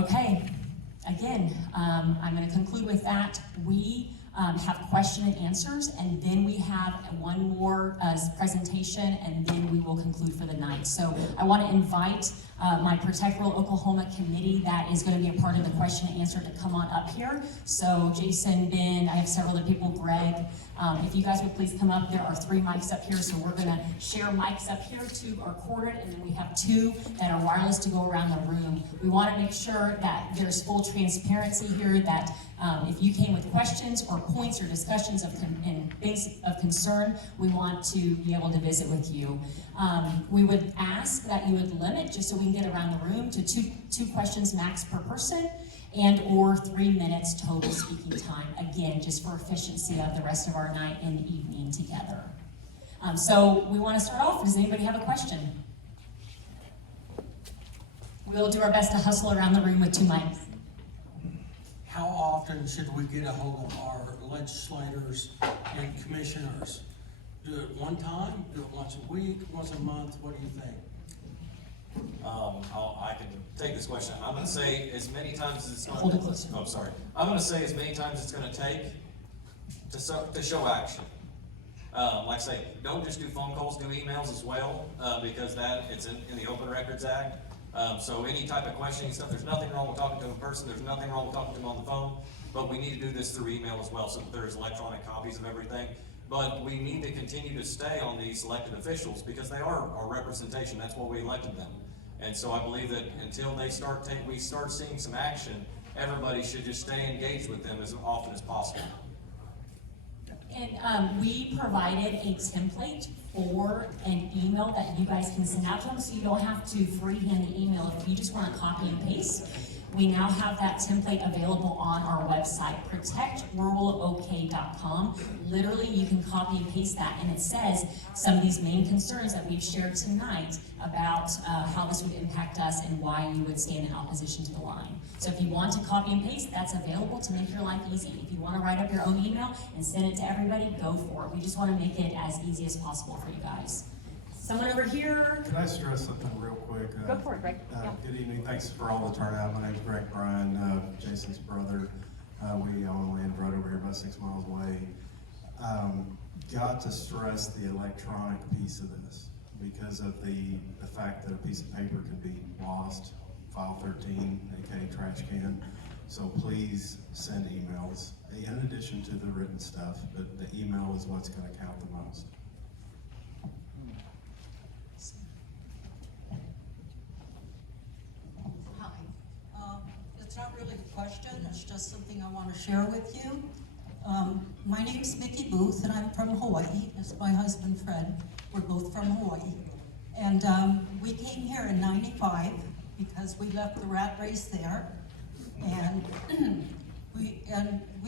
Okay, again, I'm going to conclude with that. We have question and answers, and then we have one more presentation, and then we will conclude for the night. So I want to invite my Protect Rural Oklahoma committee that is going to be a part of the question and answer to come on up here. So Jason, Ben, I have several other people, Greg. If you guys would please come up, there are 3 mics up here, so we're going to share mics up here. 2 are corded, and then we have 2 that are wireless to go around the room. We want to make sure that there's full transparency here, that if you came with questions or points or discussions of things of concern, we want to be able to visit with you. We would ask that you would limit, just so we can get around the room, to two questions max per person, and or 3 minutes total speaking time, again, just for efficiency of the rest of our night and evening together. So we want to start off. Does anybody have a question? We'll do our best to hustle around the room with 2 mics. How often should we get a hold of our legislators and commissioners? Do it one time? Do it once a week? Once a month? What do you think? I can take this question. I'm going to say as many times as it's going Hold it closer. Oh, sorry. I'm going to say as many times as it's going to take to show action. Like I say, don't just do phone calls, do emails as well, because it's in the Open Records Act. So any type of questioning stuff, there's nothing wrong with talking to them in person, there's nothing wrong with talking to them on the phone, but we need to do this through email as well, so that there's electronic copies of everything. But we need to continue to stay on these elected officials because they are our representation. That's why we elected them. And so I believe that until we start seeing some action, everybody should just stay engaged with them as often as possible. And we provided a template for an email that you guys can send out to them, so you don't have to freehand the email if you just want to copy and paste. We now have that template available on our website, protectruralok.com. Literally, you can copy and paste that, and it says some of these main concerns that we've shared tonight about how this would impact us and why you would stand in opposition to the line. So if you want to copy and paste, that's available to make your life easy. If you want to write up your own email and send it to everybody, go for it. We just want to make it as easy as possible for you guys. Someone over here. Can I stress something real quick? Go for it, Greg. Yeah. Good evening. Thanks for all the turnout. My name's Greg Bryan, Jason's brother. We own land right over here, about 6 miles away. Got to stress the electronic piece of this because of the fact that a piece of paper could be lost, file 13, aka trash can. So please send emails in addition to the written stuff, but the email is what's going to count the most. It's not really a question, it's just something I want to share with you. My name's Mickey Booth and I'm from Hawaii. It's my husband Fred. We're both from Hawaii. And we came here in '95 because we left the rat race there. And we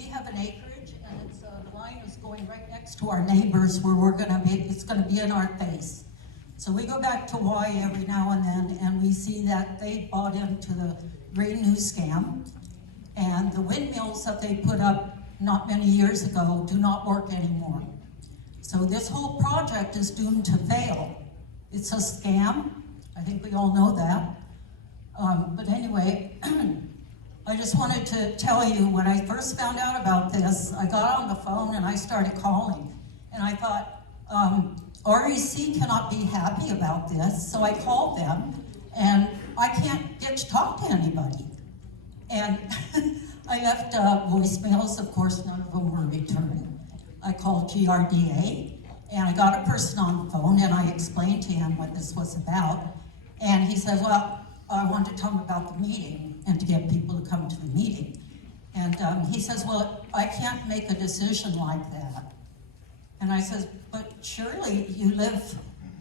have an acreage, and the line is going right next to our neighbors where it's gonna be in our face. So we go back to Hawaii every now and then, and we see that they bought into the Green New scam, and the windmills that they put up not many years ago do not work anymore. So this whole project is doomed to fail. It's a scam. I think we all know that. But anyway, I just wanted to tell you, when I first found out about this, I got on the phone and I started calling. And I thought, REC cannot be happy about this, so I called them, and I can't get to talk to anybody. And I left voicemails, of course none of them were returned. I called GRDA, and I got a person on the phone, and I explained to him what this was about. And he said, well, I want to tell him about the meeting and to get people to come to the meeting. And he says, well, I can't make a decision like that. And I says, but surely you live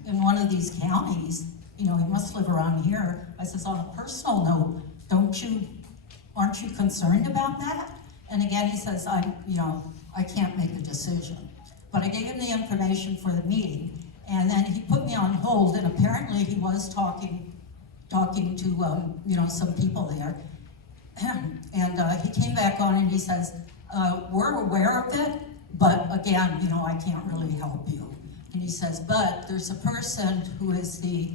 in one of these counties, you know, you must live around here. I says, on a personal note, aren't you concerned about that? And again, he says, I can't make a decision. But I gave him the information for the meeting, and then he put me on hold, and apparently he was talking to some people there. And he came back on and he says, we're aware of it, but again, I can't really help you. And he says, but there's a person who is the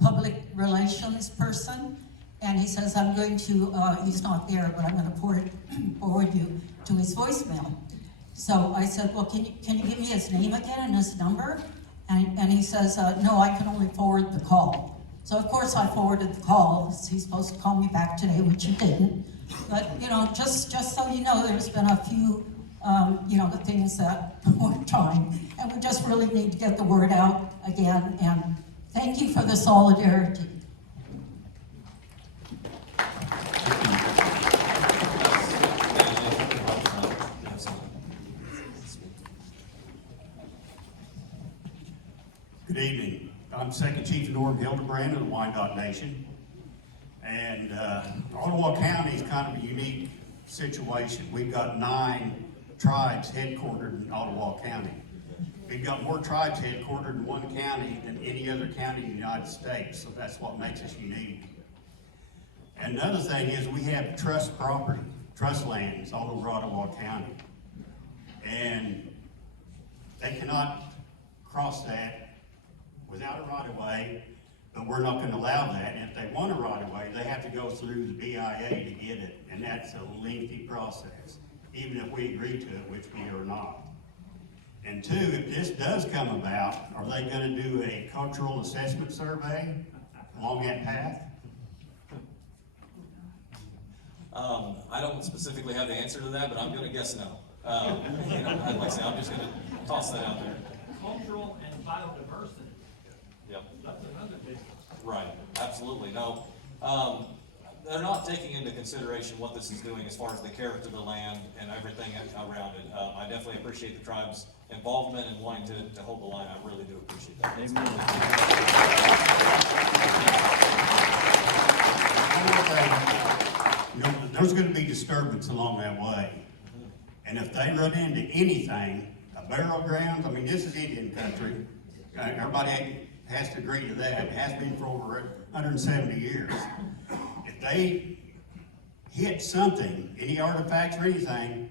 public relations person, And he says, I'm going to, he's not there, but I'm gonna forward you to his voicemail. So I said, well, can you give me his name again and his number? And he says, no, I can only forward the call. So of course I forwarded the call. He's supposed to call me back today, which he didn't. But, you know, just so you know, there's been a few, you know, the things that we're trying. And we just really need to get the word out again. And thank you for the solidarity. Good evening. I'm Second Chief Norm Hildebrand of the Wyandotte Nation. And Ottawa County is kind of a unique situation. We've got 9 tribes headquartered in Ottawa County. We've got more tribes headquartered in one county than any other county in the United States, so that's what makes us unique. And another thing is we have trust property, trust lands all over Ottawa County. And they cannot cross that without a right-of-way, but we're not gonna allow that. And if they want a right-of-way, they have to go through the BIA to get it, and that's a lengthy process, even if we agree to it, which we are not. And 2, if this does come about, are they gonna do a cultural assessment survey along that path? I don't specifically have the answer to that, but I'm gonna guess no. You know, like I say, I'm just gonna toss that out there. Cultural and biodiversity, Yep. that's another big one. Right, absolutely, no. They're not taking into consideration what this is doing as far as the character of the land and everything around it. I definitely appreciate the tribe's involvement and wanting to hold the line. I really do appreciate that. You know, there's gonna be disturbance along that way. And if they run into anything, a burial grounds, I mean, this is Indian country. Everybody has to agree to that. It has been for over 170 years. If they hit something, any artifacts or anything,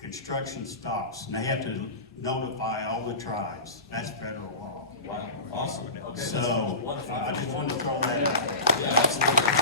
construction stops. And they have to notify all the tribes. That's federal law. Wow, awesome. Okay, So, that's wonderful. I just wanted to throw that out there. Yeah, absolutely.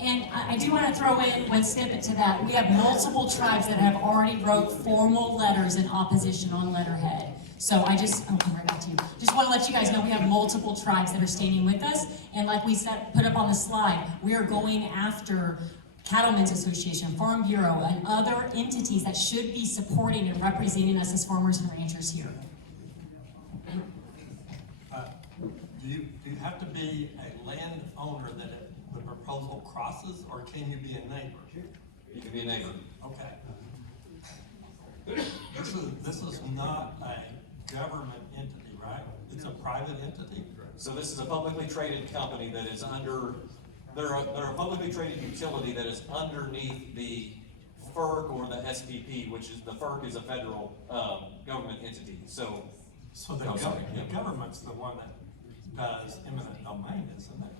And I do want to throw in one snippet to that. We have multiple tribes that have already wrote formal letters in opposition on letterhead. So I'll come right back to you. Just want to let you guys know we have multiple tribes that are standing with us. And like we said, put up on the slide, we are going after Cattlemen's Association, Farm Bureau, and other entities that should be supporting and representing us as farmers and ranchers here. Do you have to be a landowner that the proposal crosses, or can you be a neighbor? You can be a neighbor. Okay. This is not a government entity, right? It's a private entity? So this is a publicly traded company that is under, they're a publicly traded utility that is underneath the FERC or the SPP, which is, the FERC is a federal government entity. So The government's the one that does eminent domain, isn't it?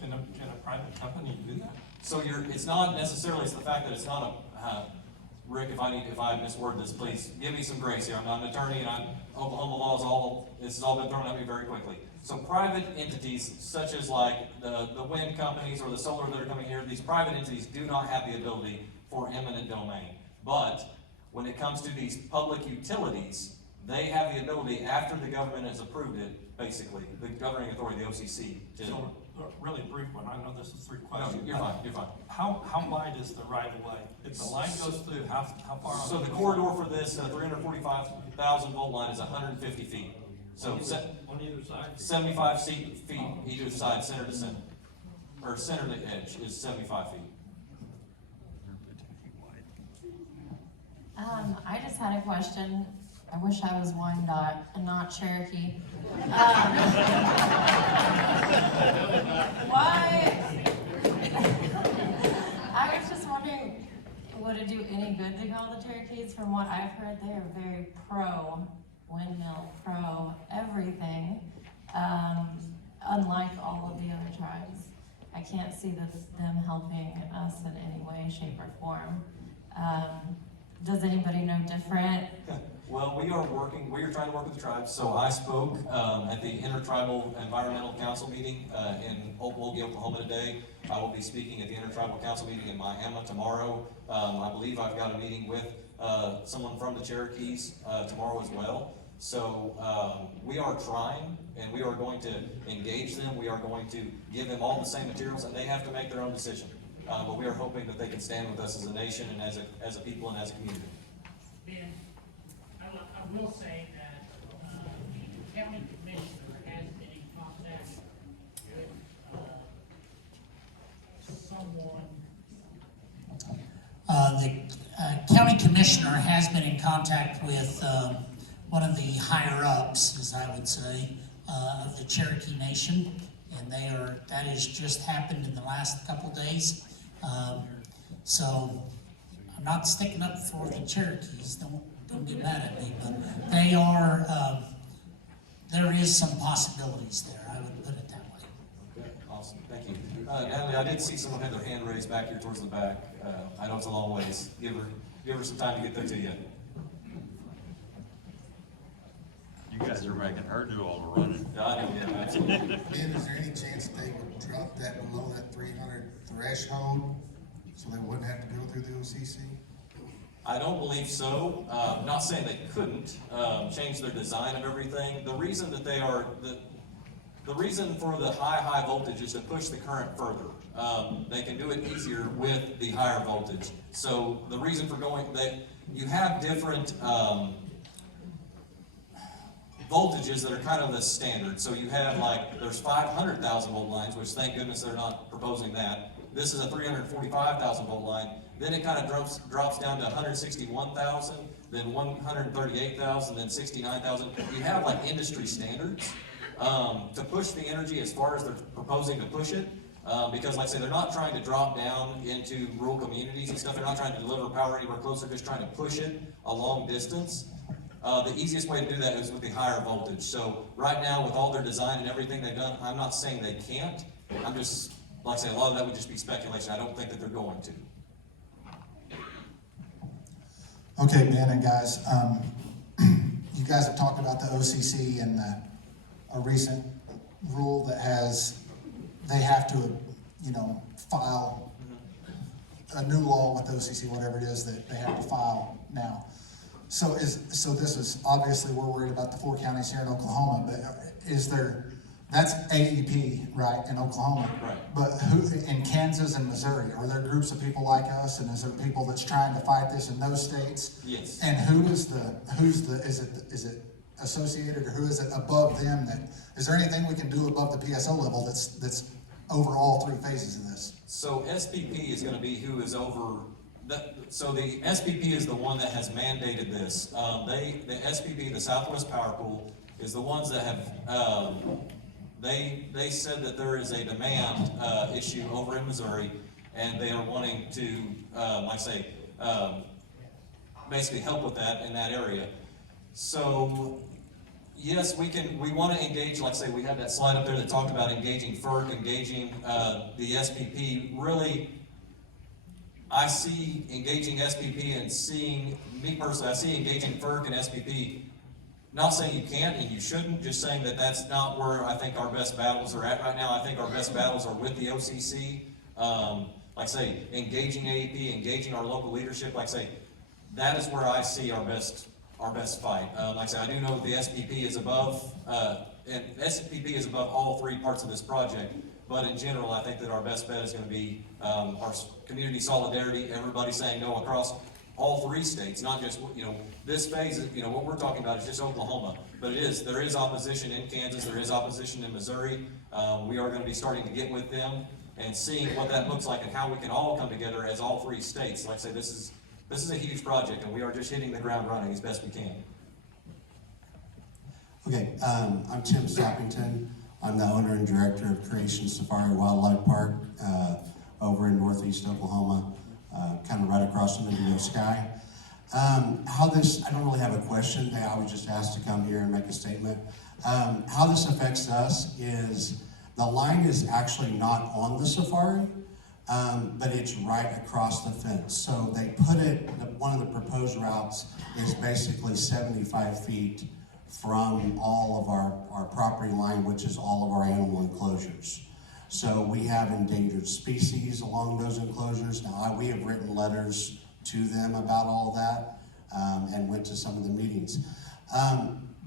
Can a private company do that? So it's not necessarily, it's the fact that it's not a, Rick, if I misword this, please give me some grace here. I'm not an attorney, and Oklahoma law this has all been thrown at me very quickly. So private entities, such as like the wind companies or the solar that are coming here, these private entities do not have the ability for eminent domain. But when it comes to these public utilities, they have the ability, after the government has approved it, basically, the governing authority, the OCC, to. So, a really brief one, I know this is 3 No, questions. you're fine, you're fine. How wide is the right of way? If the line goes through, how far? So the corridor for this 345,000 volt line is 150 feet. So On either side? 75 feet either side, center to center. Or center to edge is 75 feet. I just had a question. I wish I was Wyandotte and not Cherokee. Why? I was just wondering, would it do any good to call the Cherokees? From what I've heard, they are very pro windmill, pro everything, unlike all of the other tribes. I can't see them helping us in any way, shape, or form. Does anybody know different? Well, we are trying to work with the tribes. So I spoke at the Intertribal Environmental Council meeting in Oklahoma, Oklahoma today. I will be speaking at the Intertribal Council meeting in Miami tomorrow. I believe I've got a meeting with someone from the Cherokees tomorrow as well. So we are trying, and we are going to engage them. We are going to give them all the same materials, and they have to make their own decision. But we are hoping that they can stand with us as a nation and as a people and as a community. Ben, I will say that the county commissioner has been in contact with someone. The county commissioner has been in contact with one of the higher-ups, as I would say, of the Cherokee Nation, and that has just happened in the last couple days. So I'm not sticking up for the Cherokees, don't get mad at me, but they are, there is some possibilities there, I would put it that way. Okay, awesome, thank you. Natalie, I did see someone had their hand raised back here towards the back. I know it's a long ways. Give her some time to get there to you. You guys are making her do all the running. I know, yeah, absolutely. Ben, is there any chance they would drop that below that 300 threshold so they wouldn't have to go through the OCC? I don't believe so. Not saying they couldn't change their design of everything. The reason that they are the reason for the high voltage is to push the current further. They can do it easier with the higher voltage. So the reason for you have different voltages that are kind of the standard. So you have there's 500,000 volt lines, which thank goodness they're not proposing that. This is a 345,000 volt line. Then it kind of drops down to 161,000, then 138,000, then 69,000. You have industry standards to push the energy as far as they're proposing to push it. Because like I say, they're not trying to drop down into rural communities and stuff. They're not trying to deliver power anywhere close. They're just trying to push it a long distance. The easiest way to do that is with the higher voltage. So right now, with all their design and everything they've done, I'm not saying they can't. I'm just, like I say, a lot of that would just be speculation. I don't think that they're going to. Okay, Ben and guys, you guys have talked about the OCC and a recent rule that they have to, file a new law with OCC, whatever it is that they have to file now. So this is, obviously we're worried about the 4 counties here in Oklahoma, but that's AEP, right, in Oklahoma? Right. But who, in Kansas and Missouri, are there groups of people like us, and is there people that's trying to fight this in those states? Yes. And is it associated, or who is it above them is there anything we can do above the PSO level that's over all 3 phases of this? So SPP is going to be who is over. So the SPP is the one that has mandated this. The SPP, the Southwest Power Pool, is the ones that have. They said that there is a demand issue over in Missouri, and they are wanting to, basically help with that in that area. So yes, we want to engage. Like I say, we had that slide up there that talked about engaging FERC, engaging the SPP. Really, I see engaging SPP and me personally, I see engaging FERC and SPP. Not saying you can't and you shouldn't, just saying that that's not where I think our best battles are at right now. I think our best battles are with the OCC. Like I say, engaging AEP, engaging our local leadership. Like I say, that is where I see our best fight. Like I say, I do know the SPP is above, and SPP is above all 3 parts of this project. But in general, I think that our best bet is going to be our community solidarity, everybody saying no across all 3 states, not just, this phase, what we're talking about is just Oklahoma. But there is opposition in Kansas, there is opposition in Missouri. We are going to be starting to get with them and seeing what that looks like and how we can all come together as all 3 states. Like I say, this is a huge project, and we are just hitting the ground running as best we can. Okay, I'm Tim Stoppington. I'm the owner and director of Creation Safari Wildlife Park over in northeast Oklahoma, kind of right across from the blue sky. I don't really have a question. I was just asked to come here and make a statement. How this affects us is the line is actually not on the safari. but it's right across the fence. So they put it, one of the proposed routes is basically 75 feet from all of our property line, which is all of our animal enclosures. So we have endangered species along those enclosures. Now, we have written letters to them about all that, and went to some of the meetings.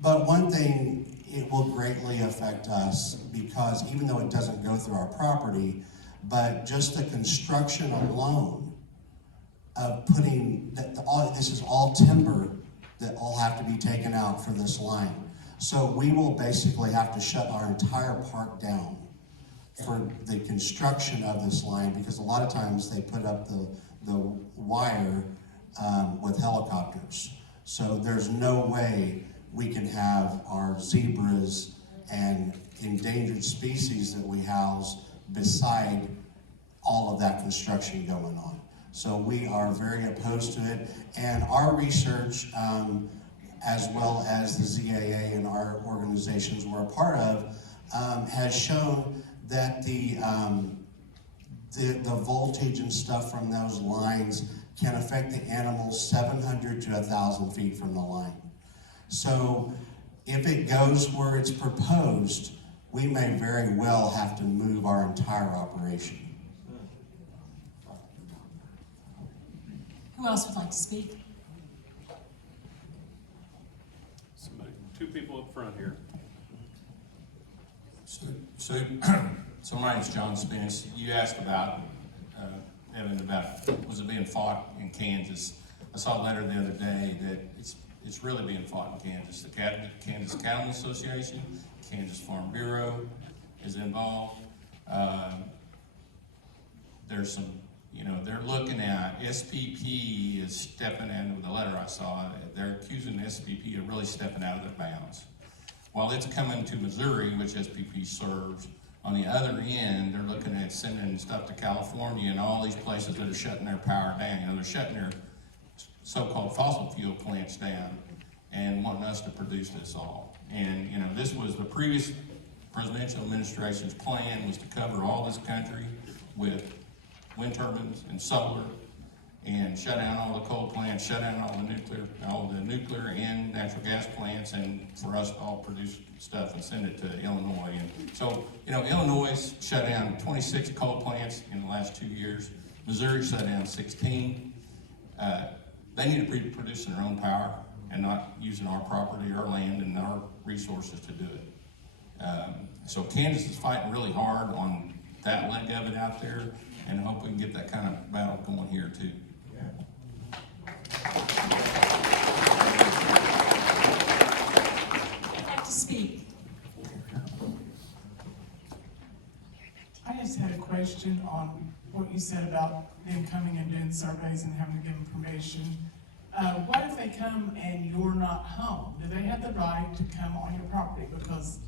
But one thing, it will greatly affect us, because even though it doesn't go through our property, but just the construction alone of putting, this is all timber that will have to be taken out for this line. So we will basically have to shut our entire park down for the construction of this line, because a lot of times they put up the wire with helicopters. So there's no way we can have our zebras and endangered species that we house beside all of that construction going on. So we are very opposed to it. And our research, as well as the ZAA and our organizations we're a part of, has shown that the voltage and stuff from those lines can affect the animals 700 to 1,000 feet from the line. So if it goes where it's proposed, we may very well have to move our entire operation. Who else would like to speak? Somebody, two people up front here. So my name's John Spence. You asked about, Evan, about was it being fought in Kansas? I saw a letter the other day that it's really being fought in Kansas. The Kansas Cattle Association, Kansas Farm Bureau is involved. There's some, they're looking at, SPP is stepping into the letter I saw. They're accusing SPP of really stepping out of their bounds. While it's coming to Missouri, which SPP serves, on the other end, they're looking at sending stuff to California and all these places that are shutting their power down. They're shutting their so-called fossil fuel plants down and wanting us to produce this all. And, this was the previous presidential administration's plan, was to cover all this country with wind turbines and solar, and shut down all the coal plants, shut down all the nuclear and natural gas plants, and for us to all produce stuff and send it to Illinois. And so, Illinois shut down 26 coal plants in the last 2 years. Missouri shut down 16. They need to be producing their own power and not using our property, our land, and our resources to do it. So Kansas is fighting really hard on that leg of it out there, and I hope we can get that kind of battle going here too. I'd like to speak. I just had a question on what you said about them coming and doing surveys and having to give them permission. What if they come and you're not home? Do they have the right to come on your property? Because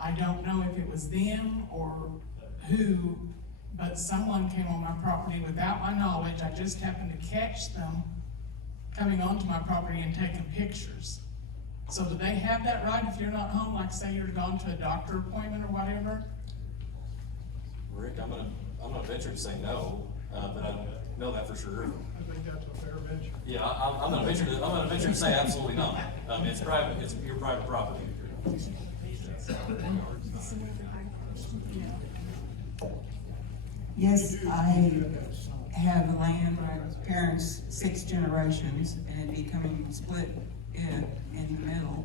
I don't know if it was them or who, but someone came on my property without my knowledge. I just happened to catch them coming onto my property and taking pictures. So do they have that right if you're not home? Like say you're gone to a doctor appointment or whatever? Rick, I'm gonna venture to say no, but I don't know that for sure. I think that's a fair venture. Yeah, I'm gonna venture to say absolutely not. It's private, it's your private property. Yes, I have land, my parents, 6 generations, and it becoming split in the middle,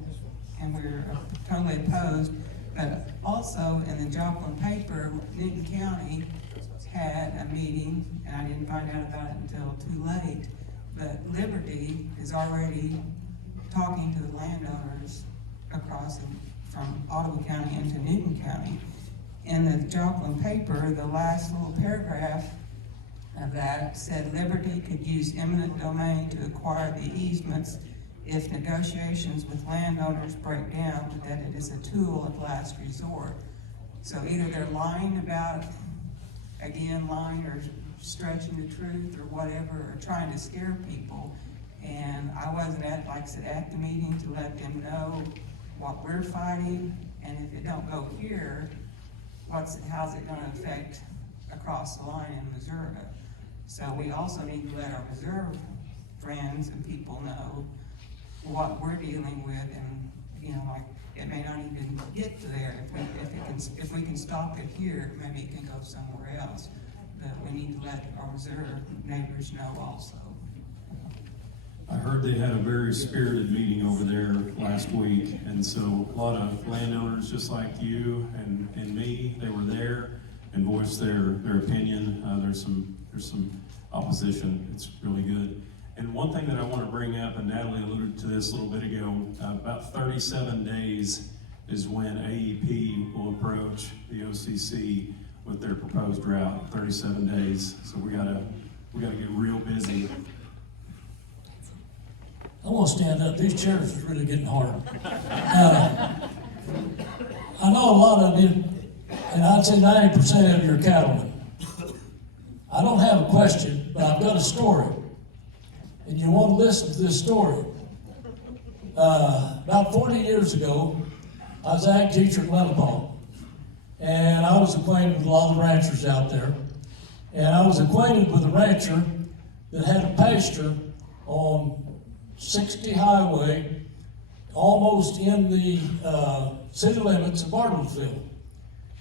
and we're totally opposed. But also in the Joplin paper, Newton County had a meeting, and I didn't find out about it until too late, but Liberty is already talking to the landowners across from Ottawa County into Newton County. In the Joplin paper, the last little paragraph of that said Liberty could use eminent domain to acquire the easements if negotiations with landowners break down, but that it is a tool of last resort. So either they're lying about, again, lying or stretching the truth or whatever, or trying to scare people. And I wasn't at, like I said, at the meeting to let them know what we're fighting, and if it don't go here, how's it gonna affect across the line in Missouri. So we also need to let our Missouri friends and people know what we're dealing with, and, you know, like, it may not even get to there. If we can stop it here, maybe it can go somewhere else. But we need to let our Missouri neighbors know also. I heard they had a very spirited meeting over there last week, and so a lot of landowners just like you and me, they were there and voiced their opinion. There's some opposition. It's really good. And one thing that I want to bring up, and Natalie alluded to this a little bit ago, about 37 days is when AEP will approach the OCC with their proposed route. 37 days. So we gotta get real busy. I want to stand up. These chairs are really getting hard. I know a lot of you, and I'd say 90% of you are cattlemen. I don't have a question, but I've got a story. And you want to listen to this story. About 40 years ago, I was an ag teacher at Lenapaw. And I was acquainted with a lot of the ranchers out there. And I was acquainted with a rancher that had a pasture on 60 Highway, almost in the city limits of Bartlesville.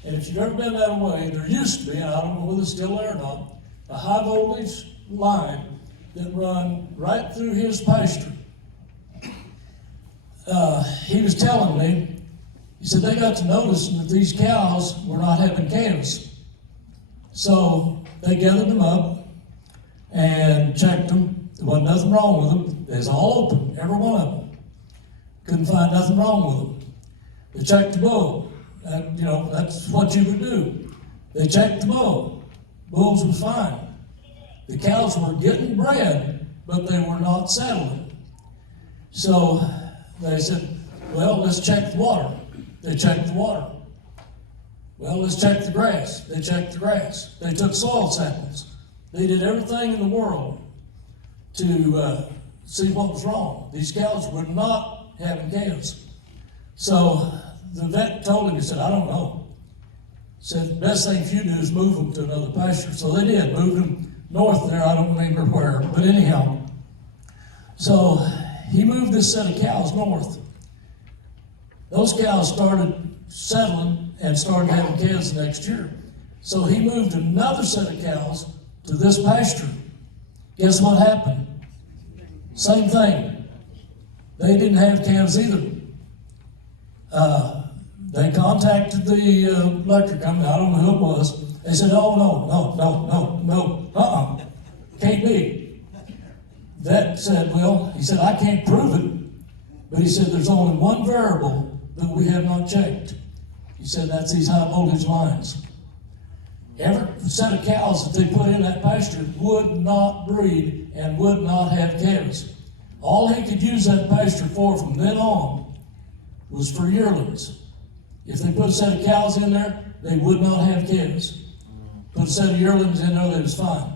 And if you've ever been that way, there used to be, and I don't know whether it's still there or not, a high voltage line that run right through his pasture. He was telling me, he said they got to noticing that these cows were not having calves. So they gathered them up and checked them. There wasn't nothing wrong with them. They was all open, every one of them. Couldn't find nothing wrong with them. They checked the bull. You know, that's what you would do. They checked the bull. Bulls was fine. The cows were getting bred, but they were not settling. So they said, well, let's check the water. They checked the water. Well, let's check the grass. They checked the grass. They took soil samples. They did everything in the world to see what was wrong. These cows were not having calves. So the vet told him, he said, I don't know. Said, the best thing for you to do is move them to another pasture. So they did, moved them north there, I don't remember where, but anyhow. So he moved this set of cows north. Those cows started settling and started having calves the next year. So he moved another set of cows to this pasture. Guess what happened? Same thing. They didn't have calves either. They contacted the electric company, I don't know who it was. They said, oh, no, can't be. Vet said, well, he said, I can't prove it, but he said, there's only one variable that we have not checked. He said, that's these high voltage lines. Every set of cows that they put in that pasture would not breed and would not have calves. All he could use that pasture for from then on was for yearlings. If they put a set of cows in there, they would not have calves. Put a set of yearlings in there, they was fine.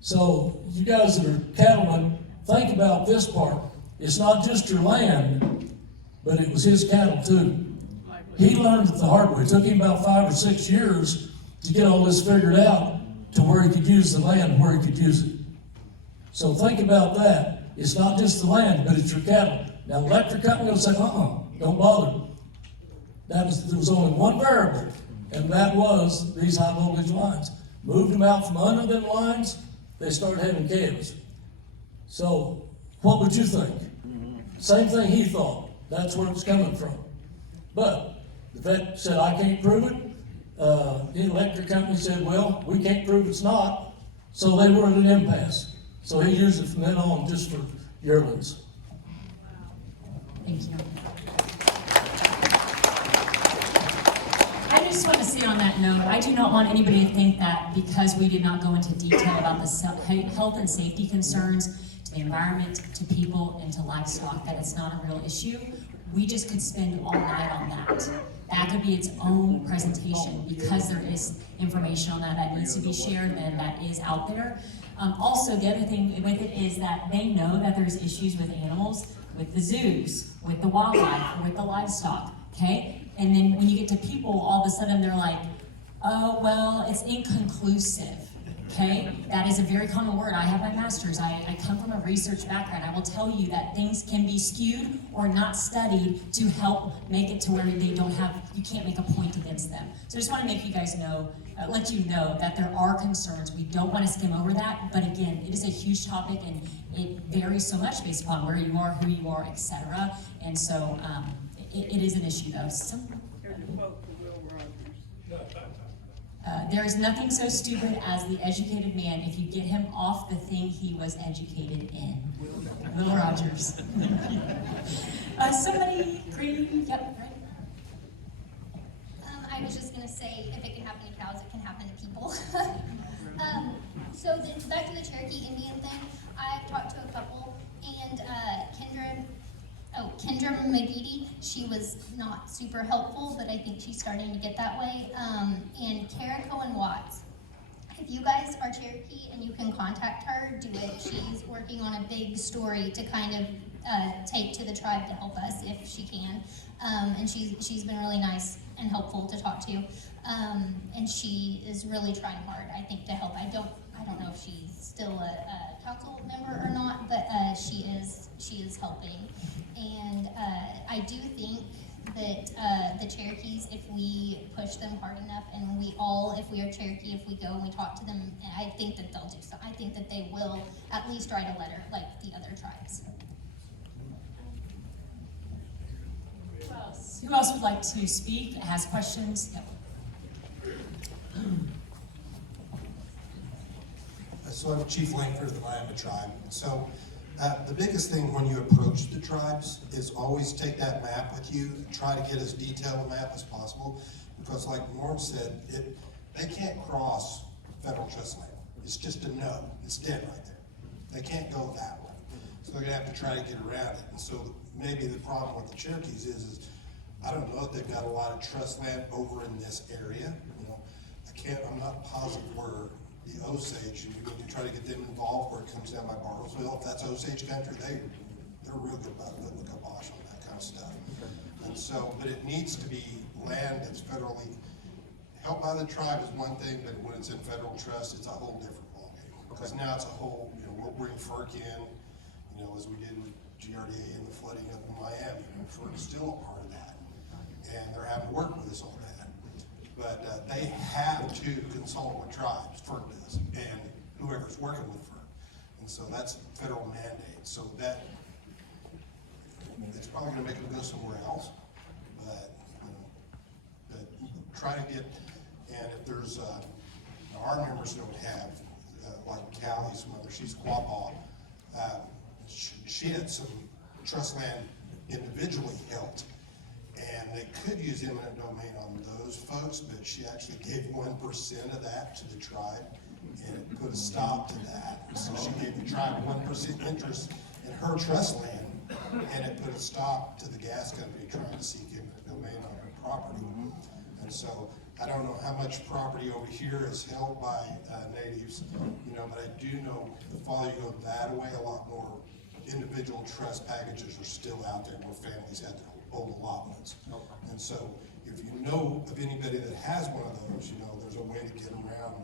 So you guys that are cattlemen, think about this part. It's not just your land, but it was his cattle too. He learned it the hard way. It took him about 5 or 6 years to get all this figured out to where he could use the land, where he could use it. So think about that. It's not just the land, but it's your cattle. Now, the electric company will say, don't bother. There was only one variable, and that was these high voltage lines. Moved them out from under them lines, they started having calves. So, what would you think? Same thing he thought. That's where it's coming from. But the vet said, I can't prove it. The electric company said, well, we can't prove it's not. So they were at an impasse. So he used it from then on just for yearlings. Thank you. I just want to say on that note, I do not want anybody to think that because we did not go into detail about the health and safety concerns to the environment, to people, and to livestock, that it's not a real issue. We just could spend all night on that. That could be its own presentation because there is information on that needs to be shared and that is out there. Also, the other thing with it is that they know that there's issues with animals, with the zoos, with the wildlife, with the livestock, okay? And then when you get to people, all of a sudden they're like, Oh, well, it's inconclusive, okay? That is a very common word. I have my master's. I come from a research background. I will tell you that things can be skewed or not studied to help make it to where you can't make a point against them. So I just want to make you guys know, let you know that there are concerns. We don't want to skim over that, but again, it is a huge topic and it varies so much based upon where you are, who you are, etc. And so it is an issue though. There is nothing so stupid as the educated man if you get him off the thing he was educated in. Will Rogers. Somebody, green, yep, right. I was just gonna say, if it can happen to cows, it can happen to people. Back to the Cherokee Indian thing, I've talked to a couple, and Kendra McGeady, she was not super helpful, but I think she's starting to get that way. And Kara Cohen Watts, if you guys are Cherokee and you can contact her, do it. She's working on a big story to kind of take to the tribe to help us if she can. And she's been really nice and helpful to talk to. And she is really trying hard, I think, to help. I don't know if she's still a council member or not, but she is helping. And I do think that the Cherokees, if we push them hard enough, and if we are Cherokee, if we go and we talk to them, I think that they'll do so. I think that they will at least write a letter like the other tribes. Who else would like to speak, has questions? Yep. So I'm Chief Langford of the Miami tribe. So the biggest thing when you approach the tribes is always take that map with you and try to get as detailed a map as possible, because like Norm said, they can't cross federal trust land. It's just a no. It's dead right there. They can't go that way. So they're gonna have to try to get around it. And so maybe the problem with the Cherokees is I don't know if they've got a lot of trust land over in this area. You know, I'm not positive where the Osage, and we need to try to get them involved where it comes down by Bartlesville. If that's Osage country, they're real good about putting the kibosh on that kind of stuff. And so, but it needs to be land that's federally held by the tribe is one thing, but when it's in federal trust, it's a whole different ballgame. Because now it's a whole, we'll bring FERC in, as we did with GRDA and the flooding up in Miami. FERC's still a part of that, and they're having to work with us on that. But they have to consult with tribes, FERC does, and whoever's working with FERC. And so that's federal mandate. So that, it's probably gonna make them go somewhere else, but try to get, and if there's, our members don't have, like Callie's mother, she's Quapaw, she had some trust land individually held, and they could use eminent domain on those folks, but she actually gave 1% of that to the tribe, and it put a stop to that. So she gave the tribe 1% interest in her trust land, and it put a stop to the gas company trying to seek eminent domain on her property. And so I don't know how much property over here is held by natives, but I do know the farther you go that way, a lot more individual trust packages are still out there where families had their old allotments. And so if you know of anybody that has one of those, there's a way to get around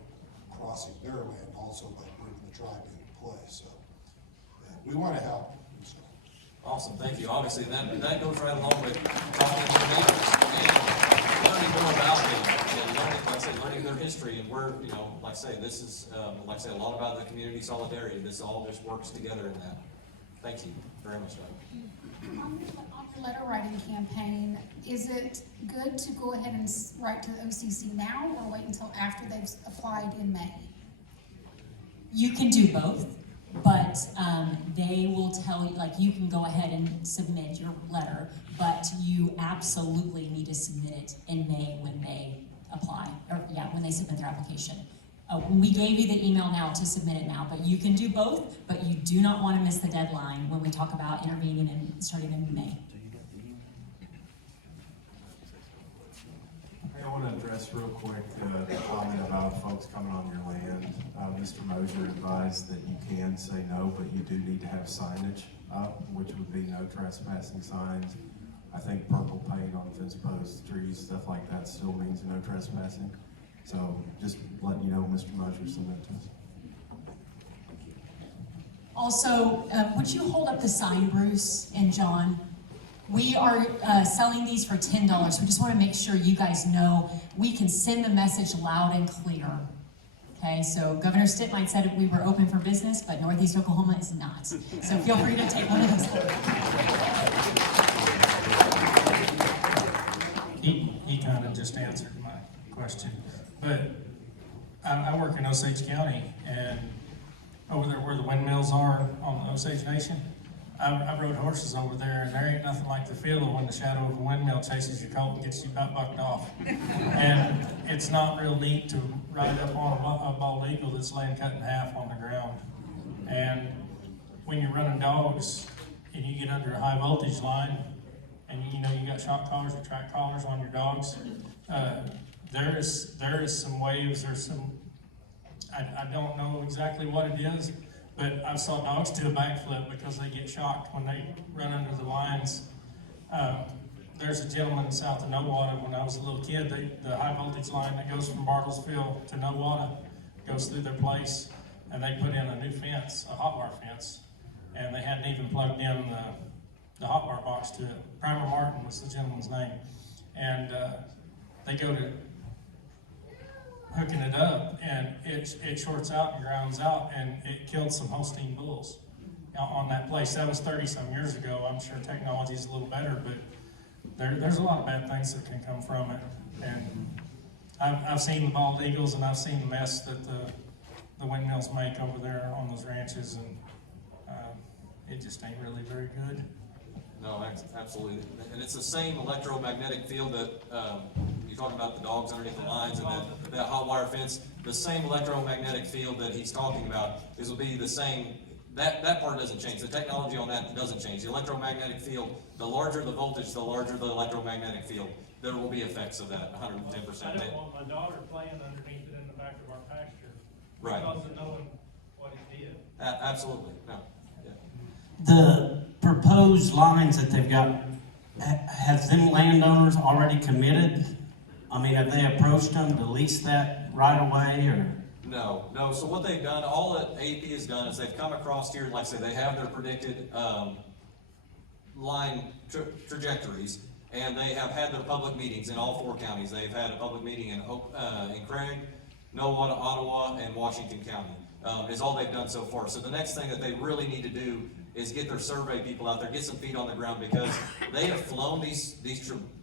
crossing their land also by bringing the tribe into play. So we want to help. So. Awesome, thank you. Obviously, that goes right along with talking to the neighbors and learning more about them and learning their history. And we're, like I say, this is, a lot about the community solidarity. This all just works together in that. Thank you very much, Doug. On your letter writing campaign, is it good to go ahead and write to the OCC now or wait until after they've applied in May? You can do both, but they will tell you, you can go ahead and submit your letter, but you absolutely need to submit it in May when they apply, when they submit their application. We gave you the email now to submit it now, but you can do both, but you do not want to miss the deadline when we talk about intervening and starting in May. Hey, I want to address real quick the comment about folks coming on your land. Mr. Mosier advised that you can say no, but you do need to have signage up, which would be no trespassing signs. I think purple paint on fence posts, trees, stuff like that still means no trespassing. So just letting you know, Mr. Mosher sent that to us. Also, would you hold up the sign, Bruce and John? We are selling these for $10. We just want to make sure you guys know we can send the message loud and clear. Okay, so Governor Stittmeyer said we were open for business, but Northeast Oklahoma is not. So feel free to take one of those. He kind of just answered my question, but I work in Osage County, and over there where the windmills are on the Osage Nation, I rode horses over there, and there ain't nothing like the feel of when the shadow of a windmill chases your coat and gets you about bucked off. And it's not real neat to ride up on a bald eagle that's laying cut in half on the ground. And when you're running dogs and you get under a high voltage line, and you know you got shock collars or track collars on your dogs, there is some waves or some, I don't know exactly what it is, but I saw dogs do a backflip because they get shocked when they run under the lines. There's a gentleman south of Nowata, when I was a little kid, the high voltage line that goes from Bartlesville to Nowata goes through their place, and they put in a new fence, a hot wire fence, and they hadn't even plugged in the hot wire box to it. Primer Martin was the gentleman's name, and they go to hooking it up, and it shorts out and grounds out, and it killed some Holstein bulls on that place. That was 30-some years ago. I'm sure technology is a little better, but there's a lot of bad things that can come from it. And I've seen the bald eagles, and I've seen the mess that the windmills make over there on those ranches, and it just ain't really very good. No, absolutely. And it's the same electromagnetic field that you're talking about, the dogs underneath the lines and that hot wire fence. The same electromagnetic field that he's talking about will be the same. That part doesn't change. The technology on that doesn't change. The electromagnetic field, the larger the voltage, the larger the electromagnetic field. There will be effects of that, 110%. I don't want my daughter playing underneath it in the back of our pasture. Right. Because of knowing what it did. Absolutely. No. The proposed lines that they've got, have them landowners already committed? I mean, have they approached them to lease that right away, or? No. So what they've done, all that AP has done is they've come across here, like I say, they have their predicted line trajectories, and they have had their public meetings in all 4 counties. They've had a public meeting in Craig, Nowata, Ottawa, and Washington County. Is all they've done so far. So the next thing that they really need to do is get their survey people out there, get some feet on the ground, because they have flown these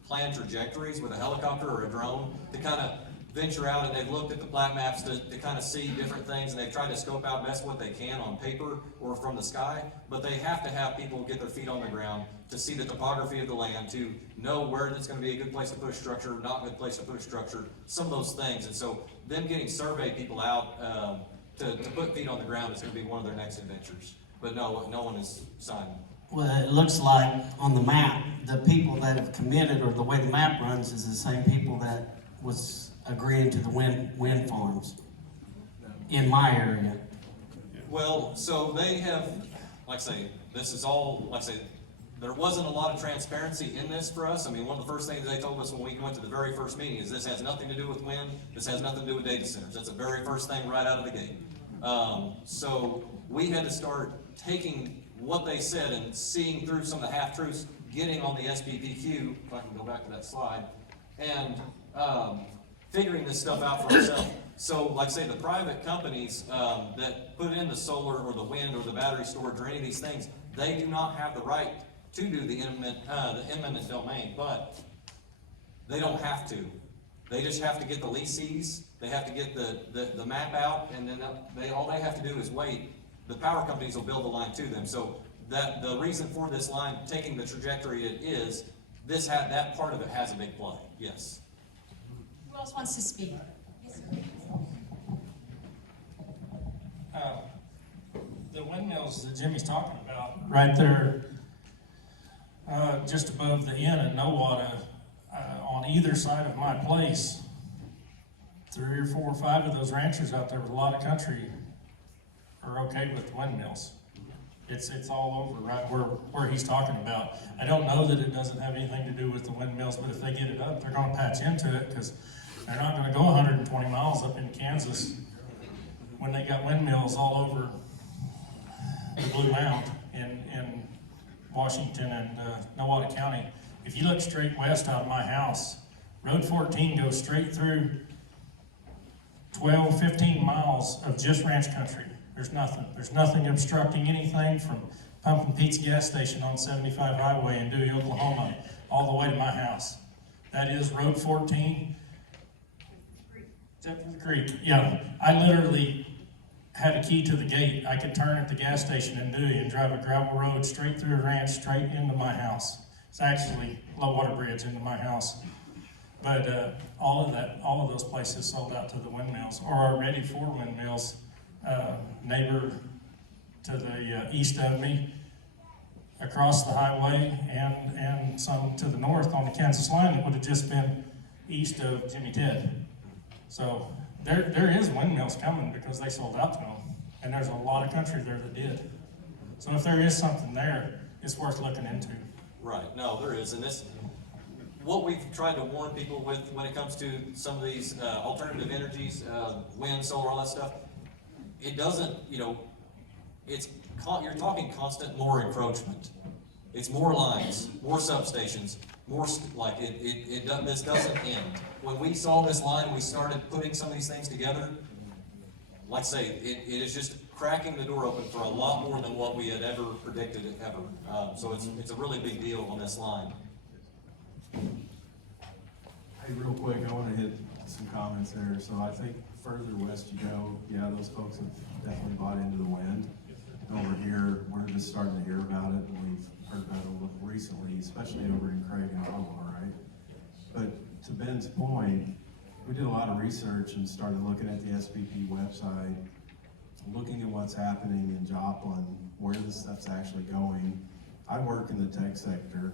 planned trajectories with a helicopter or a drone to kind of venture out, and they've looked at the plat maps to kind of see different things, and they've tried to scope out best what they can on paper or from the sky, but they have to have people get their feet on the ground to see the topography of the land, to know where it's going to be a good place to put a structure, not a good place to put a structure, some of those things. And so them getting survey people out to put feet on the ground is going to be one of their next adventures. But no one has signed. Well, it looks like on the map, the people that have committed, or the way the map runs, is the same people that was agreeing to the wind farms in my area. Well, so they have, like I say, this is all, like I say, there wasn't a lot of transparency in this for us. I mean, one of the first things they told us when we went to the very first meeting is this has nothing to do with wind, this has nothing to do with data centers. That's the very first thing right out of the gate. So we had to start taking what they said and seeing through some of the half-truths, getting on the SPPQ, if I can go back to that slide, and figuring this stuff out for ourselves. So, like I say, the private companies that put in the solar or the wind or the battery storage or any of these things, they do not have the right to do the eminent domain, but they don't have to. They just have to get the leases, they have to get the map out, and then all they have to do is wait. The power companies will build the line to them. So that the reason for this line taking the trajectory it is, that part of it has a big play. Yes. Who else wants to speak? The windmills that Jimmy's talking about, right there, just above the inn in Nowata, on either side of my place, 3 or 4 or 5 of those ranchers out there with a lot of country are okay with the windmills. It's all over right where he's talking about. I don't know that it doesn't have anything to do with the windmills, but if they get it up, they're going to patch into it, because They're not gonna go 120 miles up in Kansas when they got windmills all over the Blue Mound in Washington and Nowata County. If you look straight west out of my house, Road 14 goes straight through 12, 15 miles of just ranch country. There's nothing. There's nothing obstructing anything from Pumpkin Pete's gas station on 75 Highway in Dewey, Oklahoma, all the way to my house. That is Road 14. Except for the creek. Yeah, I literally had a key to the gate. I could turn at the gas station in Dewey and drive a gravel road straight through a ranch, straight into my house. It's actually low water bridge into my house. But all of those places sold out to the windmills, or are ready for windmills. Neighbor to the east of me, across the highway, and some to the north on the Kansas line that would have just been east of Jimmy Ted. So there is windmills coming because they sold out to them, and there's a lot of country there that did. So if there is something there, it's worth looking into. Right, no, there is, and this, what we've tried to warn people with when it comes to some of these alternative energies, wind, solar, all that stuff, it doesn't, you know, you're talking constant more encroachment. It's more lines, more substations, more, this doesn't end. When we saw this line, we started putting some of these things together, like I say, it is just cracking the door open for a lot more than what we had ever predicted ever. So it's a really big deal on this line. Hey, real quick, I want to hit some comments there. So I think further west you go, yeah, those folks have definitely bought into the wind. Over here, we're just starting to hear about it, and we've heard about it a little recently, especially over in Craig and Ottawa, right? But to Ben's point, we did a lot of research and started looking at the SPP website, looking at what's happening in Joplin, where this stuff's actually going. I work in the tech sector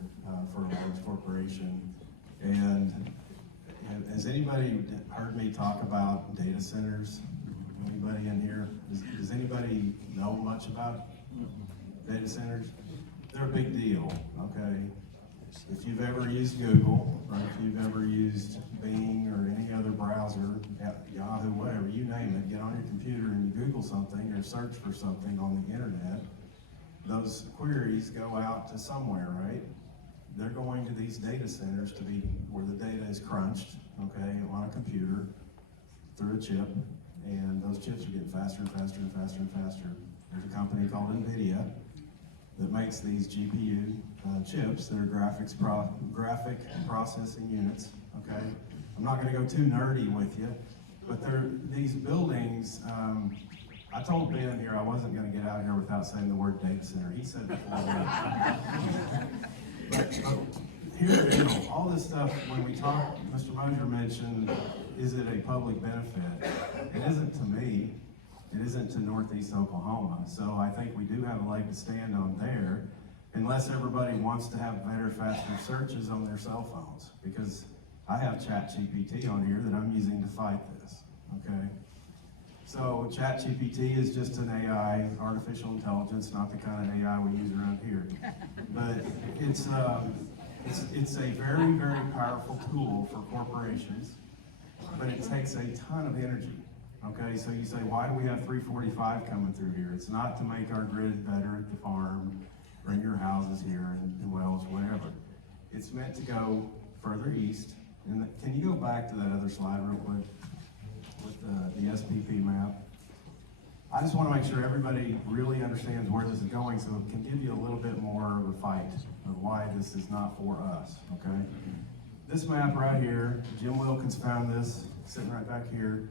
for a large corporation, and has anybody heard me talk about data centers? Anybody in here? Does anybody know much about data centers? They're a big deal, okay? If you've ever used Google, or if you've ever used Bing or any other browser, Yahoo, whatever, you name it, get on your computer and Google something or search for something on the internet, those queries go out to somewhere, right? They're going to these data centers to be where the data is crunched, okay, on a computer through a chip, and those chips are getting faster and faster and faster and faster. There's a company called NVIDIA that makes these GPU chips that are graphic processing units, okay? I'm not gonna go too nerdy with you, but these buildings, I told Ben here I wasn't gonna get out of here without saying the word data center. He said before but here, you know, all this stuff, when we talk, Mr. Mosier mentioned, is it a public benefit? It isn't to me. It isn't to Northeast Oklahoma. So I think we do have a leg to stand on there, unless everybody wants to have better, faster searches on their cell phones. Because I have ChatGPT on here that I'm using to fight this, okay? So ChatGPT is just an AI, artificial intelligence, not the kind of AI we use around here. But it's a very, very powerful tool for corporations, but it takes a ton of energy. Okay, so you say, why do we have 345 coming through here? It's not to make our grid better at the farm or in your houses here in Welch, whatever. It's meant to go further east. And can you go back to that other slide real quick with the SPP map? I just want to make sure everybody really understands where this is going, so it can give you a little bit more of a fight of why this is not for us, okay? This map right here, Jim Wilkins found this, sitting right back here,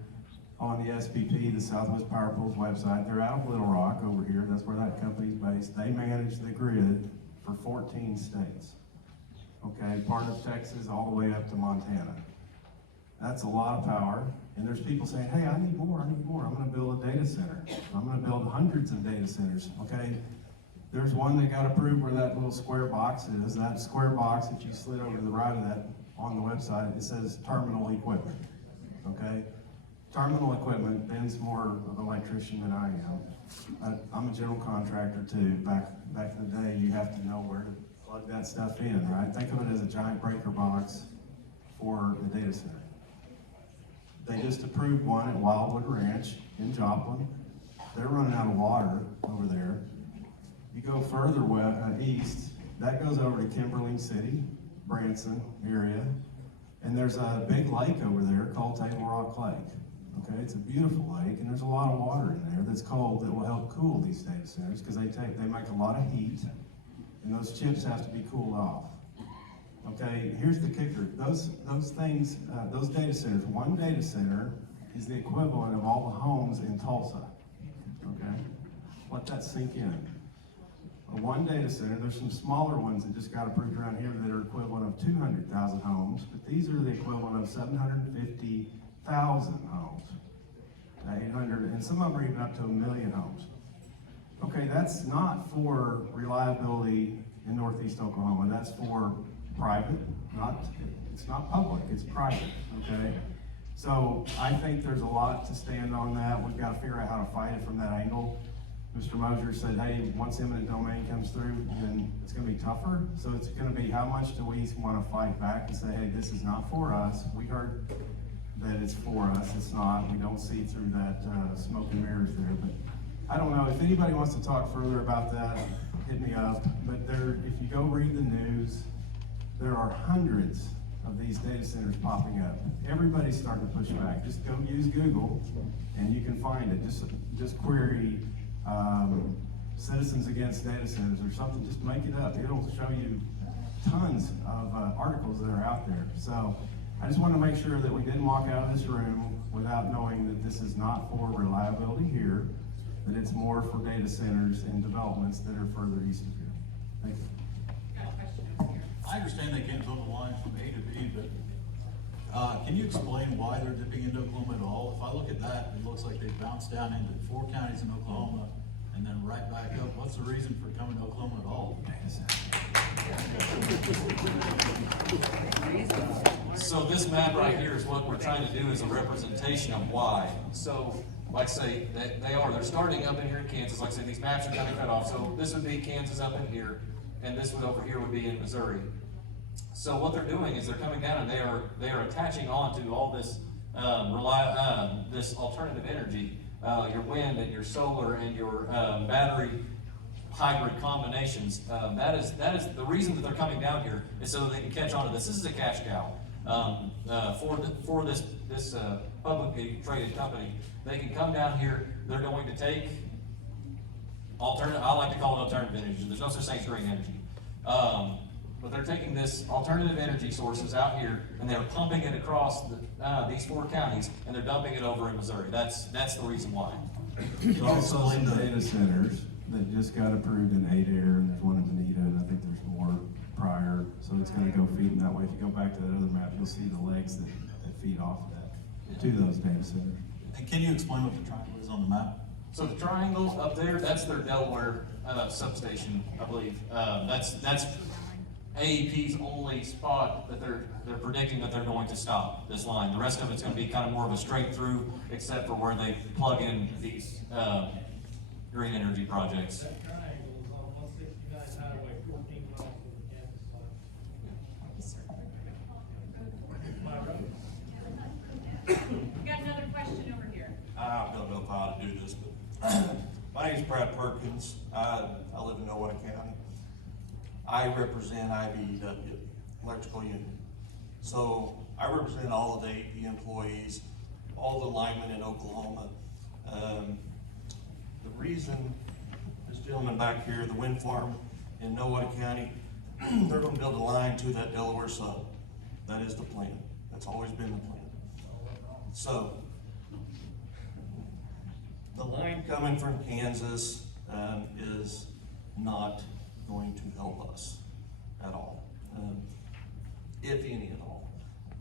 on the SPP, the Southwest Power Pool's website. They're out of Little Rock over here. That's where that company's based. They manage the grid for 14 states. Okay, part of Texas all the way up to Montana. That's a lot of power. And there's people saying, hey, I need more, I need more. I'm gonna build a data center. I'm gonna build hundreds of data centers, okay? There's one that got approved where that little square box is. That square box that you slid over to the right of that on the website, it says terminal equipment, okay? Terminal equipment, Ben's more of an electrician than I am. I'm a general contractor too. Back in the day, you have to know where to plug that stuff in, right? Think of it as a giant breaker box for the data center. They just approved one at Wildwood Ranch in Joplin. They're running out of water over there. You go further east, that goes over to Kimberling City, Branson area, and there's a big lake over there called Table Rock Lake. Okay, it's a beautiful lake, and there's a lot of water in there that's cold that will help cool these data centers because they make a lot of heat, and those chips have to be cooled off. Okay, here's the kicker. Those data centers, one data center is the equivalent of all the homes in Tulsa. Okay, let that sink in. One data center, there's some smaller ones that just got approved around here that are equivalent of 200,000 homes, but these are the equivalent of 750,000 homes. 800, and some of them are even up to 1 million homes. Okay, that's not for reliability in Northeast Oklahoma. That's for private, it's not public, it's private, okay? So I think there's a lot to stand on that. We've got to figure out how to fight it from that angle. Mr. Mosier said, hey, once eminent domain comes through, then it's going to be tougher. So it's going to be how much do we want to fight back and say, hey, this is not for us. We heard that it's for us. It's not. We don't see through that smoke and mirrors there. But I don't know. If anybody wants to talk further about that, hit me up. But if you go read the news, there are hundreds of these data centers popping up. Everybody's starting to push back. Just go use Google and you can find it. Just query Citizens Against Data Centers or something. Just make it up. It'll show you tons of articles that are out there. So I just want to make sure that we didn't walk out of this room without knowing that this is not for reliability here, that it's more for data centers and developments that are further east of here. Thank you. I understand they can't build a line from A to B, but can you explain why they're dipping into Oklahoma at all? If I look at that, it looks like they bounced down into 4 counties in Oklahoma and then right back up. What's the reason for coming to Oklahoma at all? So this map right here is what we're trying to do is a representation of why. So, like I say, they're starting up in here in Kansas. Like I say, these maps are kind of cut off. So this would be Kansas up in here, and this one over here would be in Missouri. So what they're doing is they're coming down and they are attaching on to all this this alternative energy, your wind and your solar and your battery hybrid combinations. That is the reason that they're coming down here is so that they can catch on to this. This is a cash cow for this publicly traded company. They can come down here. They're going to take alternative. I like to call it alternative energy. There's no such thing as green energy. But they're taking this alternative energy sources out here and they're pumping it across these 4 counties and they're dumping it over in Missouri. That's the reason why. There's also some data centers that just got approved in 8 Air, and there's one in Bonita, and I think there's more prior. So it's going to go feeding that way. If you go back to that other map, you'll see the legs that feed off of that to those data centers. And can you explain what the triangle is on the map? So the triangle up there, that's their Delaware substation, I believe. That's AEP's only spot that they're predicting that they're going to stop this line. The rest of it's going to be kind of more of a straight through, except for where they plug in these green energy projects. That triangle is on 169 Highway, 14 miles from the Kansas line. Got another question over here. I don't know how to do this, but my name is Brad Perkins. I live in Nowata County. I represent IBEW, Electrical Union. So I represent all of the AP employees, all the linemen in Oklahoma. The reason this gentleman back here, the wind farm in Nowata County, they're going to build a line to that Delaware sub. That is the plan. That's always been the plan. So the line coming from Kansas is not going to help us at all, if any at all.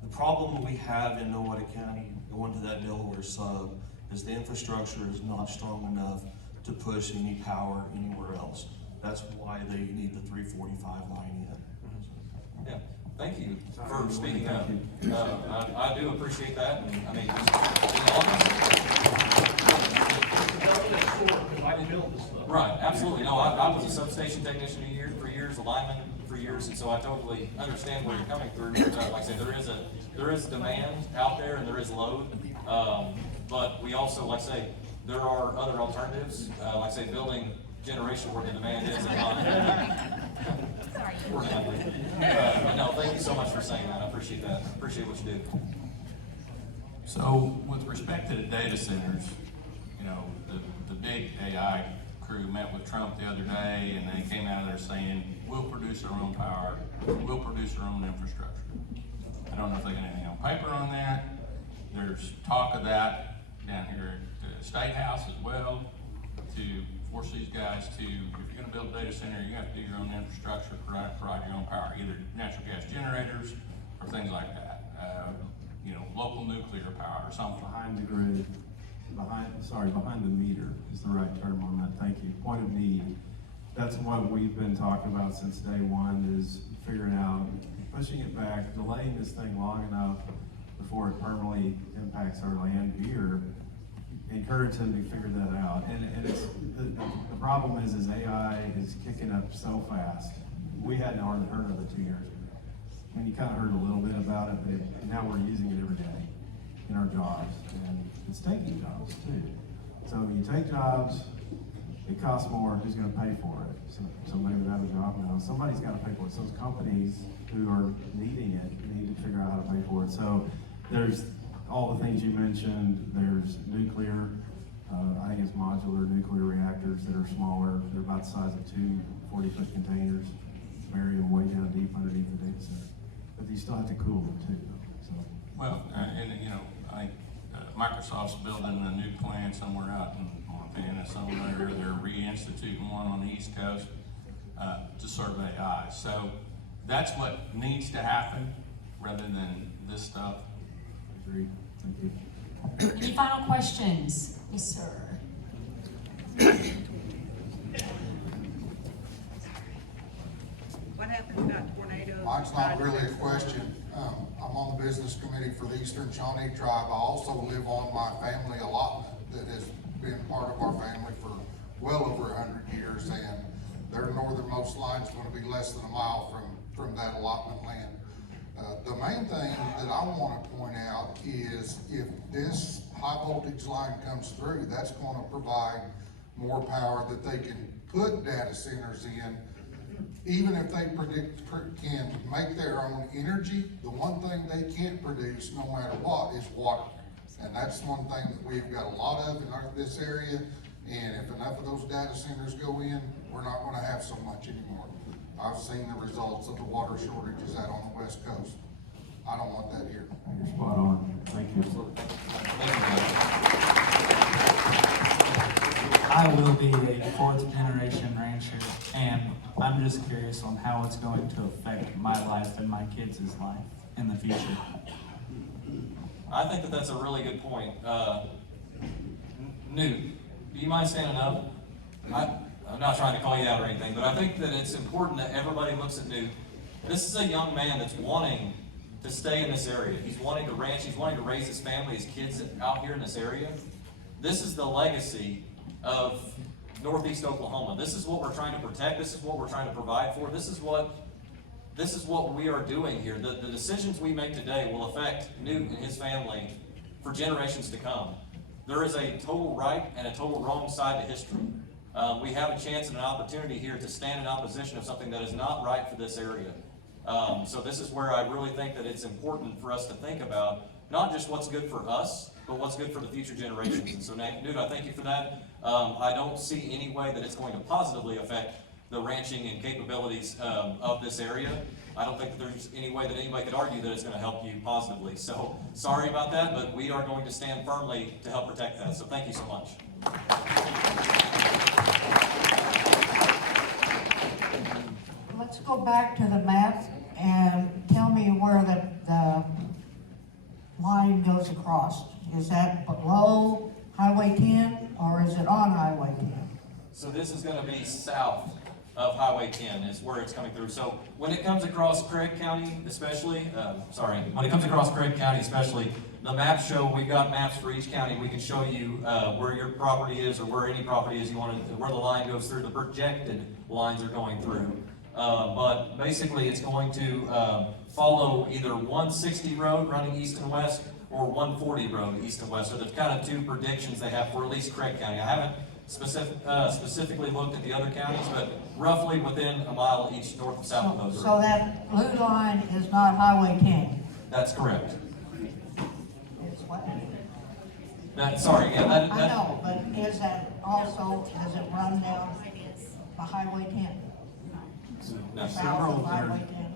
The problem we have in Nowata County going to that Delaware sub is the infrastructure is not strong enough to push any power anywhere else. That's why they need the 345 line in. Yeah, thank you for speaking up. I do appreciate that. And, I mean, right, absolutely. No, I was a substation technician for years, a lineman for years, and so I totally understand where you're coming through. Like I said, there is a demand out there and there is load. But we also, like I say, there are other alternatives, like I say, building generation where the demand is and not. We're gonna leave. But no, thank you so much for saying that, I appreciate that, appreciate what you do. So with respect to the data centers, you know, the big AI crew met with Trump the other day, and they came out of there saying, we'll produce our own power, we'll produce our own infrastructure. I don't know if they got anything on paper on that. There's talk of that down here at the State House as well, to force these guys to, if you're gonna build a data center, you have to do your own infrastructure, provide your own power, either natural gas generators or things like that. You know, local nuclear power or something. Behind the grid, behind the meter is the right term on that, thank you. Point of need. That's what we've been talking about since day one, is figuring out, pushing it back, delaying this thing long enough before it permanently impacts our land here. Encourage them to figure that out. And it's, the problem is AI is kicking up so fast. We hadn't hardly heard of it 2 years ago. I mean, you kind of heard a little bit about it, but now we're using it every day in our jobs, and it's taking jobs too. So you take jobs, it costs more, who's gonna pay for it? So somebody without a job now, somebody's gotta pay for it. So those companies who are needing it need to figure out how to pay for it. So there's all the things you mentioned. There's nuclear, I think it's modular nuclear reactors that are smaller. They're about the size of 2 40-foot containers. Bury them way down deep underneath the data center. But you still have to cool them too. So. Well, and you know, I think Microsoft's building a new plant somewhere out in Montana, somewhere. They're reinstituting one on the East Coast to serve AI. So that's what needs to happen rather than this stuff. Agreed. Thank you. Any final questions? Yes, sir. What happens about tornadoes? Mine's not really a question. I'm on the business committee for the Eastern Shawnee Tribe. I also live on my family allotment that has been part of our family for well over 100 years, and their northernmost line is going to be less than a mile from that allotment land. The main thing that I want to point out is if this high voltage line comes through, that's going to provide more power that they can put data centers in. Even if they can make their own energy, the one thing they can't produce, no matter what, is water. And that's one thing that we've got a lot of in this area. And if enough of those data centers go in, we're not going to have so much anymore. I've seen the results of the water shortages out on the West Coast. I don't want that here. You're spot on. Thank you. I will be a 4th generation rancher, and I'm just curious on how it's going to affect my life and my kids' life in the future. I think that that's a really good point. Newt, do you mind standing up? I'm not trying to call you out or anything, but I think that it's important that everybody looks at Newt. This is a young man that's wanting to stay in this area. He's wanting to ranch, he's wanting to raise his family, his kids out here in this area. This is the legacy of Northeast Oklahoma. This is what we're trying to protect, this is what we're trying to provide for, this is what we are doing here. The decisions we make today will affect Newt and his family for generations to come. There is a total right and a total wrong side to history. We have a chance and an opportunity here to stand in opposition of something that is not right for this area. So this is where I really think that it's important for us to think about not just what's good for us, but what's good for the future generations. And so Newt, I thank you for that. I don't see any way that it's going to positively affect the ranching and capabilities of this area. I don't think that there's any way that anybody could argue that it's going to help you positively. So sorry about that, but we are going to stand firmly to help protect that. So thank you so much. Let's go back to the map and tell me where the line goes across. Is that below Highway 10 or is it on Highway 10? So this is going to be south of Highway 10 is where it's coming through. So when it comes across Craig County especially, the maps show, we've got maps for each county. We can show you where your property is or where any property is you want to, where the line goes through, the projected lines are going through. But basically it's going to follow either 160 road running east and west or 140 road east and west. So there's kind of two predictions they have for at least Craig County. I haven't specifically looked at the other counties, but roughly within a mile each north and south of those. So that blue line is not Highway 10? That's correct. It's what? Sorry, yeah, that. I know, but is that also, does it run down the Highway 10? No.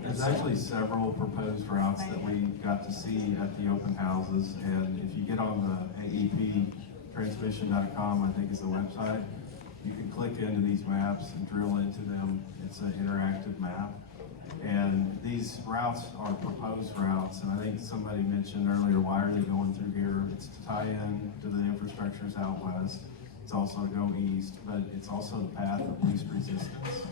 There's actually several proposed routes that we got to see at the open houses, and if you get on the AEP transmission.com, I think is the website, you can click into these maps and drill into them. It's an interactive map. And these routes are proposed routes, and I think somebody mentioned earlier, why are they going through here? It's to tie in to the infrastructures out west. It's also to go east, but it's also the path of least resistance.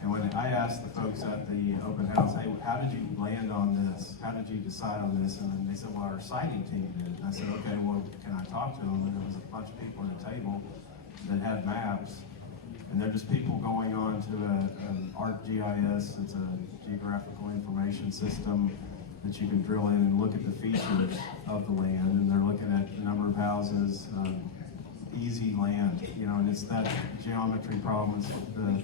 And when I asked the folks at the open house, hey, how did you land on this? How did you decide on this? And then they said, well, our siting team did. And I said, okay, well, can I talk to them? And there was a bunch of people at a table that had maps. And they're just people going on to an ArcGIS. It's a geographical information system that you can drill in and look at the features of the land. And they're looking at the number of houses, easy land, you know, and it's that geometry problem. It's the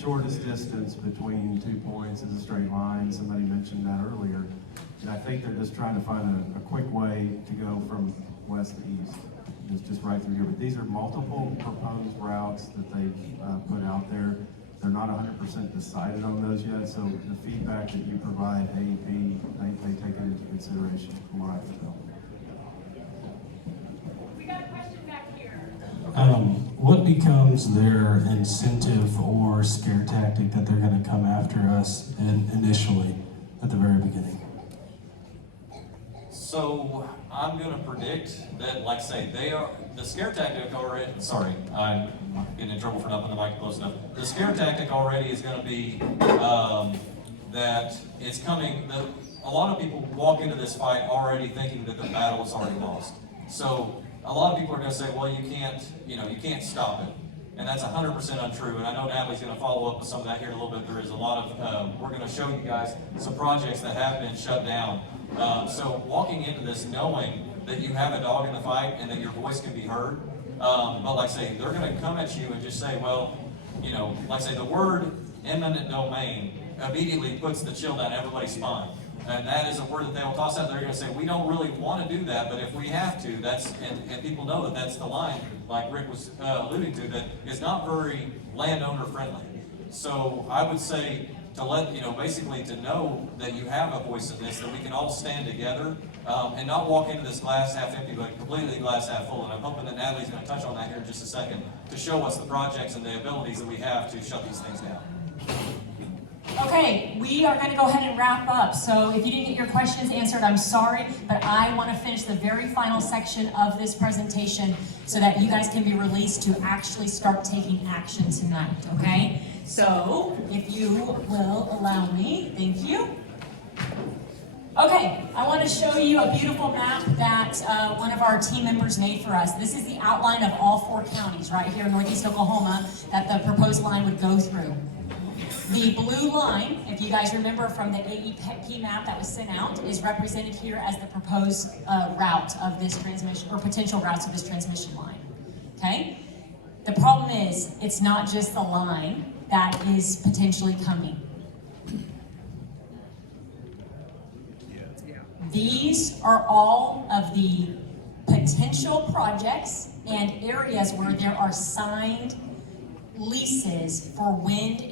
shortest distance between 2 points is a straight line. Somebody mentioned that earlier. And I think they're just trying to find a quick way to go from west to east. It's just right through here. But these are multiple proposed routes that they've put out there. They're not 100% decided on those yet, so the feedback that you provide AEP, they take it into consideration from what I can tell. We got a question back here. What becomes their incentive or scare tactic that they're going to come after us initially at the very beginning? So I'm going to predict that, like I say, the scare tactic already, sorry, I'm getting in trouble for not putting the mic close enough. The scare tactic already is going to be that it's coming, a lot of people walk into this fight already thinking that the battle is already lost. So a lot of people are going to say, well, you can't stop it. And that's 100% untrue. And I know Natalie's going to follow up with some of that here in a little bit. There is a lot of, we're going to show you guys some projects that have been shut down. So walking into this knowing that you have a dog in the fight and that your voice can be heard, but like I say, they're going to come at you and just say, well, like I say, the word eminent domain immediately puts the chill down everybody's spine. And that is a word that they will toss out. They're going to say, we don't really want to do that, but if we have to, and people know that that's the line, like Rick was alluding to, that is not very landowner friendly. So I would say to let, basically to know that you have a voice in this, that we can all stand together and not walk into this glass half empty, but completely glass half full. And I'm hoping that Natalie's going to touch on that here in just a second to show us the projects and the abilities that we have to shut these things down. Okay, we are going to go ahead and wrap up. So if you didn't get your questions answered, I'm sorry, but I want to finish the very final section of this presentation so that you guys can be released to actually start taking action tonight, okay? So if you will allow me, thank you. Okay, I want to show you a beautiful map that one of our team members made for us. This is the outline of all 4 counties right here in Northeast Oklahoma that the proposed line would go through. The blue line, if you guys remember from the AEP map that was sent out, is represented here as the proposed route of this transmission, or potential routes of this transmission line, okay? The problem is, it's not just the line that is potentially coming. These are all of the potential projects and areas where there are signed leases for wind and